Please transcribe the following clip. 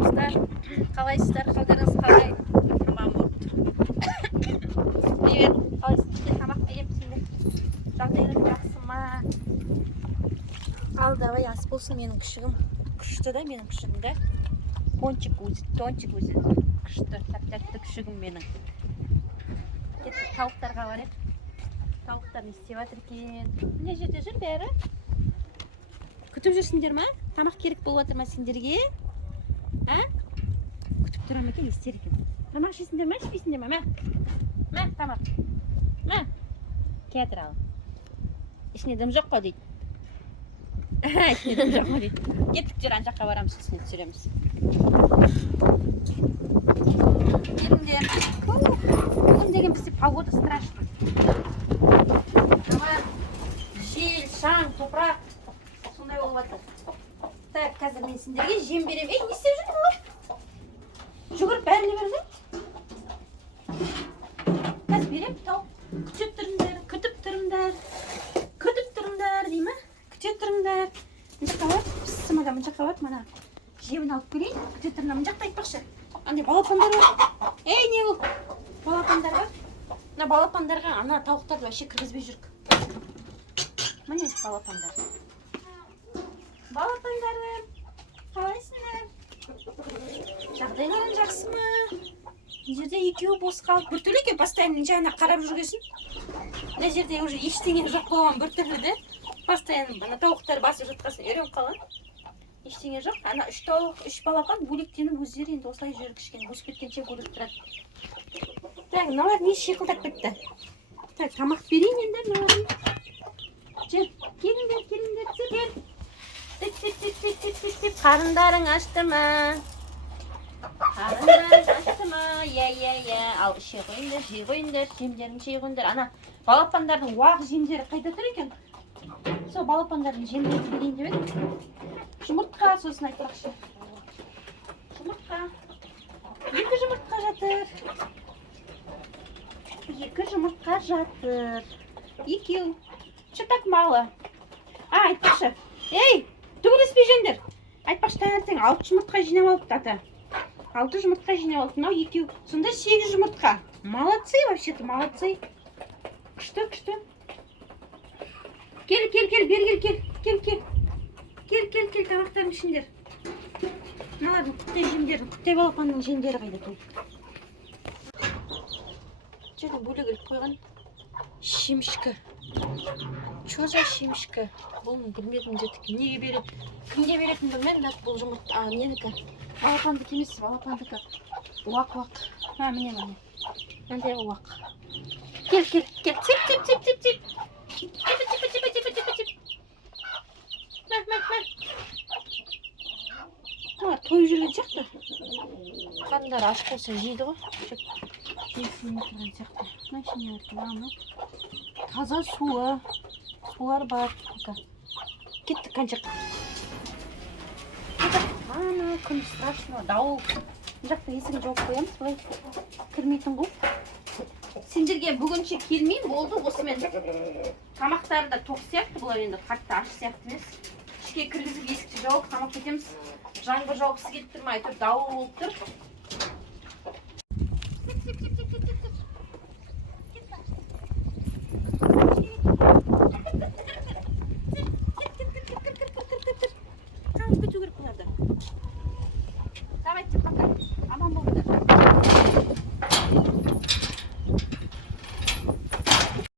армысыздар? Қалайсыздар? Қалдарыңыз қалай? Тамам болып тұр. Привет. Қалайсыңдар? Тамақ беремісіңдер? Жағдайларың жақсы ма? Ал давай ас болсын менің күшігім. Күшті да менің күшігім да. Тончик өзі. Күшті. Тәп-тәтті күшігім менің. Кеттік тауықтарға барайық. Тауықтар не істеп жатыр екен? Мына жерде жүр бәрі. Күтіп жүрсіңдер ма? Тамақ керек болып жатыр ма сендерге? А? Күтіп тұра ма екен, не істер екен? Тамақ ішесіңдер ма, ішпейсіңдер ма? Мә, тамақ. Мә. Кетір ал. Ішіне дым жоқ па дейді. Ішіне дым жоқ па дейді. Кеттік жүр, ана жаққа барамыз, үстіне түсіреміз. Келіңдер. Бүгін деген бізде погода страшно. Жел, шаң, топырақ. Сондай болып жатыр. Так, қазір мен сендерге жем беремін. Ей, не істеп жүрдің олар? Жүгіріп бәріне берді. Қазір берем, тауып. Күтіп тұрыңдар, күтіп тұрыңдар. Күтіп тұрыңдар, дей ма? Күтіп тұрыңдар. Мына жаққа бар, піссімада мына жаққа бар, мана жемін алып келейін. Күтіп тұрыңдар, мына жақта айтпақшы. Андай балапандар бар. Ей, не ол? Балапандар бар. Мына балапандарға ана тауықтарды вообще кіргізбей жүрік. Міне балапандар. Балапандарым, қалайсыңдар? Жағдайларың жақсы ма? Мына жерде екеуі бос қалып, біртүрлі екен, постоянно жағына қарап жүргесін. Мына жерде уже ештеңе жоқ болған біртүрлі де. Постоянно ана тауықтар басып жатқасын үйреніп қалған. Ештеңе жоқ. Ана үш тауық, үш балапан бөлектеніп өздері енді осылай жүр кішкене босып кеткенше бөлек тұрады. Так, мыналар не шиқылдап кетті. Так, тамақ берейін енді мыналарға. Жүр, келіңдер, кел. Қарындарың ашты ма? Иә. Ал іше қойыңдар, жей қойыңдар, жемдерін жей қойыңдар. Ана балапандардың уақ жемдері қайда тұр екен? Сол балапандардың жемдерін берейін деп едім. Жұмыртқа сосын айтпақшы. Жұмыртқа. Екі жұмыртқа жатыр. Екеу. Че так мало? Айтпақшы. Ей, төбелеспей жеңдер. Айтпақшы таңертең 6 жұмыртқа жинап алыпты ата. 6 жұмыртқа жинап алыпты. Мынау екеу. Сонда 8 жұмыртқа. Молодцы вообще-то, молодцы. Күшті. Кел, бері кел. Кел, тамақтарын ішіңдер. Мыналардың күттай жемдері, күттай балапанның жемдері қайда тұр? Жерде бөлек қойған шемішкі. Чо за шемішкі? Бұл білмедім жетік. Неге береді? Кімге беретін білмедім. Бұл жұмыртқа. Ненікі? Балапандық емес, балапандық. Уақ. Міне. Мынандай уақ. Кел. Тип. Той жүрген сияқты. Қандары аш болса жейді ғой. Таза сулар бар. Кеттік қаншақ. Ана күн страшно, дауыл. Жақта есігін жауып қоямыз, бұлай кірмейтін бұл. Сендерге бүгінше келмеймін, болды осымен. Тамақтары да тоқ сияқты, бұлар енді қатты аш сияқты емес. Ішке кіргізіп есікті жауып тамақ кетеміз. Жаңбыр жауғысы келіп тұр ма, әйтеуір дауыл болып тұр. Давайте пока.